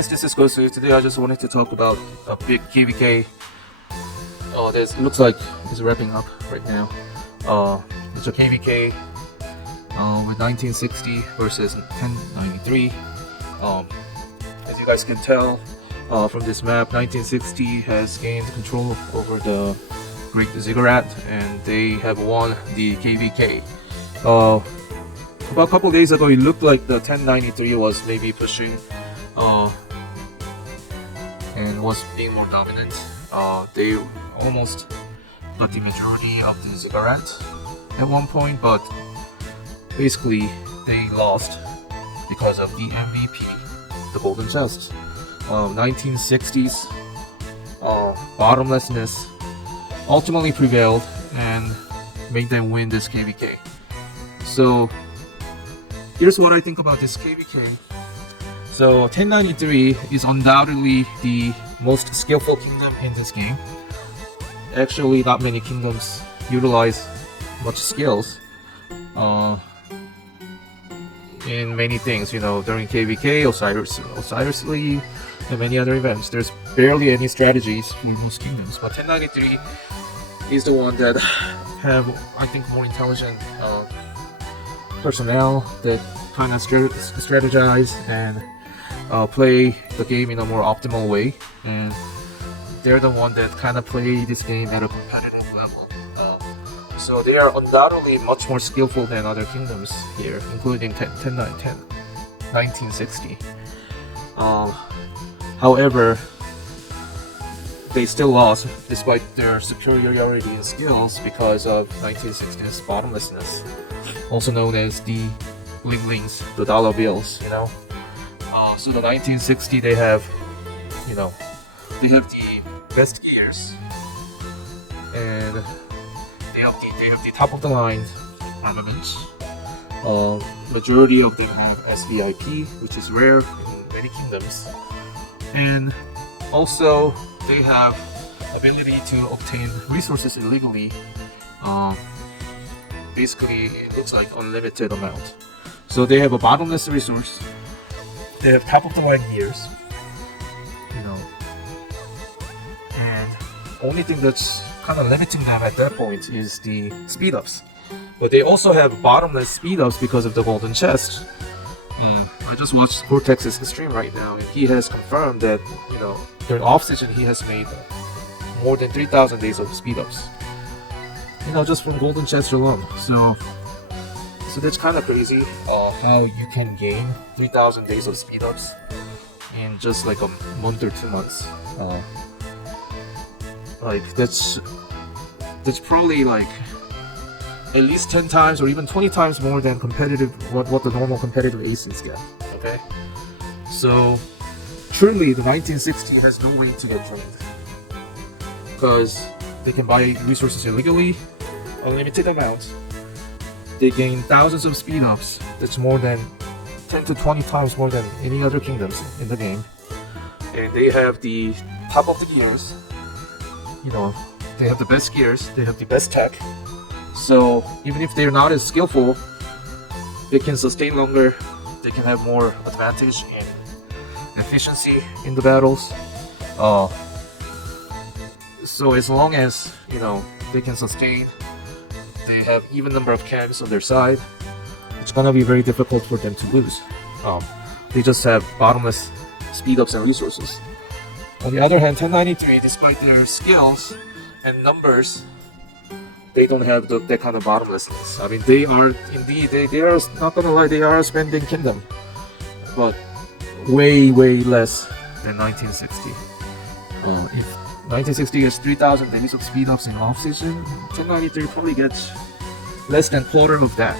guys, this is Gosu. Today I just wanted to talk about a big KvK. This looks like it's wrapping up right now. It's a KvK with 1960 versus 1093. As you guys can tell from this map, 1960 has gained control over the Great Ziggurat and they have won the KvK. About a couple days ago, it looked like the 1093 was maybe pushing and was being more dominant. They almost got the majority of the Ziggurat at one point, but basically they lost because of the MVP, the golden chest. 1960's bottomlessness ultimately prevailed and made them win this KvK. So here's what I think about this KvK. So 1093 is undoubtedly the most skillful kingdom in this game. Actually, not many kingdoms utilize much skills in many things, during KvK, Osiris Lee, and many other events. There's barely any strategies for most kingdoms, but 1093 is the one that have, I think, more intelligent personnel that kind of strategize and play the game in a more optimal way, and they're the one that kind of play this game at a competitive level. So they are undoubtedly much more skillful than other kingdoms here, including 1960. However, they still lost despite their superiority in skills because of 1960's bottomlessness, also known as the bling blings, the dollar bills. So the 1960 they have the best gears, and they have the top of the line armaments. Majority of them have SVIP, which is rare in many kingdoms, and also they have ability to obtain resources illegally. Basically, it looks like unlimited amount. So they have a bottomless resource. They have top of the line gears, and only thing that's kind of limiting them at that point is the speed ups. But they also have bottomless speed ups because of the golden chest. I just watched Cortex's stream right now, and he has confirmed that during off season he has made more than 3,000 days of speed ups. Just from golden chest alone. So that's kind of crazy how you can gain 3,000 days of speed ups in just like a month or 2 months. That's probably like at least 10 times or even 20 times more than what the normal competitive aces get. Okay, so truly the 1960 has no way to get joined because they can buy resources illegally, unlimited amounts. They gain thousands of speed ups. That's more than 10 to 20 times more than any other kingdoms in the game. And they have the top of the gears. They have the best gears. They have the best tech. So even if they're not as skillful, they can sustain longer. They can have more advantage in efficiency in the battles. So as long as they can sustain, they have even number of camps on their side, it's gonna be very difficult for them to lose. They just have bottomless speed ups and resources. On the other hand, 1093, despite their skills and numbers, they don't have that kind of bottomlessness. I mean, they are indeed, they are not gonna lie, they are a spending kingdom, but way less than 1960. If 1960 has 3,000 days of speed ups in off season, 1093 probably gets less than quarter of that,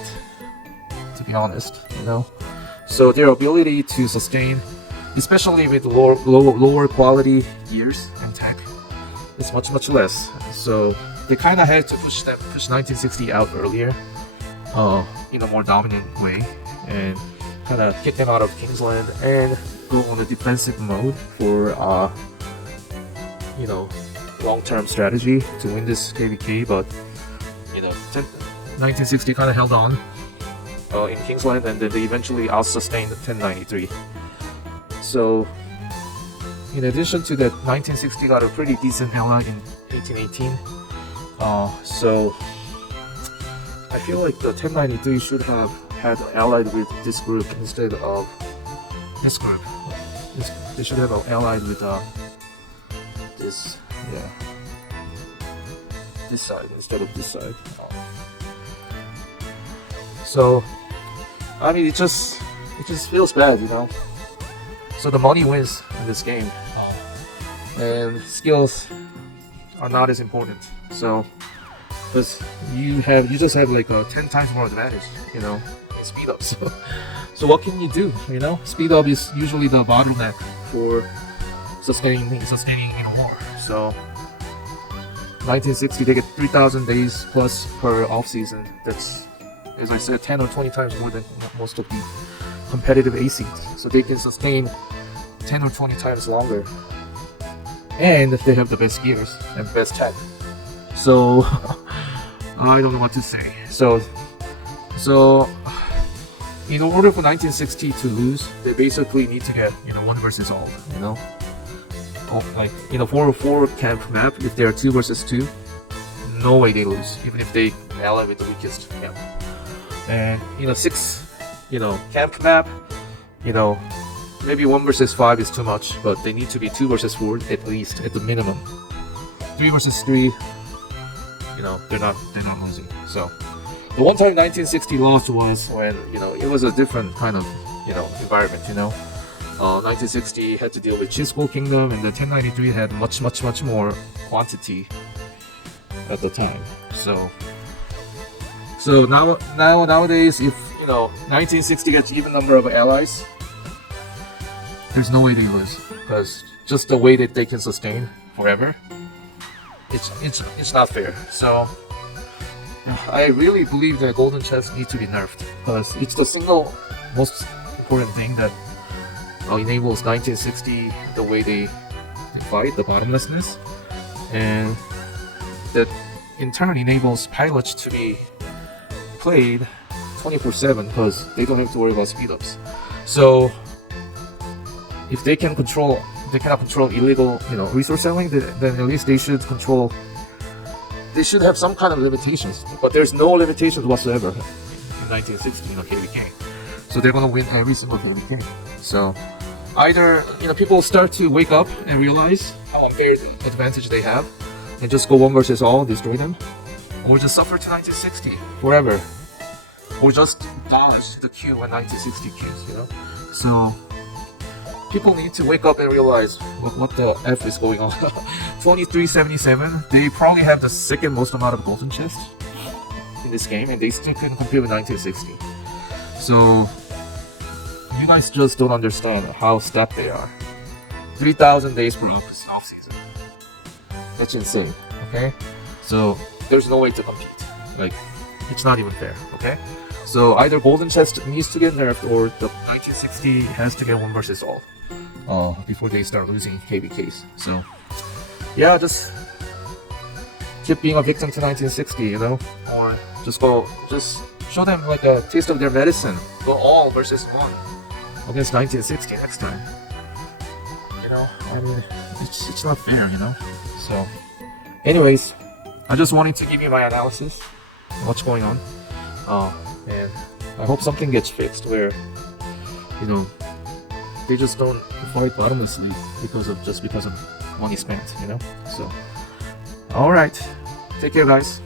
to be honest. So their ability to sustain, especially with lower quality gears and tech, is much less. So they kind of had to push 1960 out earlier, in a more dominant way, and kind of kick them out of Kingsland and go on a defensive mode for long-term strategy to win this KvK. But 1960 kind of held on in Kingsland, and then they eventually out-sustained 1093. So in addition to that, 1960 got a pretty decent ally in 1818. So I feel like the 1093 should have had allied with this group instead of this group. They should have allied with this, yeah, this side instead of this side. So I mean, it just feels bad, you know. So the money wins in this game, and skills are not as important. So because you just have like a 10 times more advantage, you know, in speed up. So what can you do? You know, speed up is usually the bottleneck for sustaining in a war. So 1960, they get 3,000 days plus per off season. That's, as I said, 10 or 20 times more than most of the competitive A seeds. So they can sustain 10 or 20 times longer, and if they have the best gears and best tech. So I don't know what to say. So in order for 1960 to lose, they basically need to get, you know, 1 versus all, you know. Like, you know, 4 camp map, if they are 2 versus 2, no way they lose, even if they ally with the weakest camp. And, you know, 6, you know, camp map, you know, maybe 1 versus 5 is too much, but they need to be 2 versus 4 at least, at the minimum. 3 versus 3, you know, they're not losing. So the one time 1960 lost was when, you know, it was a different kind of, you know, environment, you know. 1960 had to deal with Chisco Kingdom, and the 1093 had much more quantity at the time. So nowadays, if, you know, 1960 gets even number of allies, there's no way they lose, because just the way that they can sustain forever, it's not fair. So I really believe that golden chest needs to be nerfed, because it's the single most important thing that enables 1960 the way they fight, the bottomlessness, and that in turn enables pilots to be played 24/7, because they don't have to worry about speed ups. So if they cannot control illegal, you know, resource selling, then at least they should have some kind of limitations. But there's no limitations whatsoever in 1960, you know, KvK. So they're gonna win every single KvK. So either, you know, people start to wake up and realize how unfair advantage they have, and just go 1 versus all, destroy them, or just suffer to 1960 forever, or just dodge the Q when 1960 Qs, you know. So people need to wake up and realize what the F is going on. 2377, they probably have the second most amount of golden chest in this game, and they still couldn't compete with 1960. So you guys just don't understand how stacked they are. 3,000 days per off season. That's insane, okay? So there's no way to compete. Like, it's not even fair, okay? So either golden chest needs to get nerfed, or the 1960 has to get 1 versus all before they start losing KvKs. So yeah, just keep being a victim to 1960, you know, or just show them like a taste of their medicine. Go all versus 1 against 1960 next time. You know, I mean, it's not fair, you know. So anyways, I just wanted to give you my analysis on what's going on, and I hope something gets fixed where, you know, they just don't fight bottomlessly because of money spent, you know. So alright, take care guys.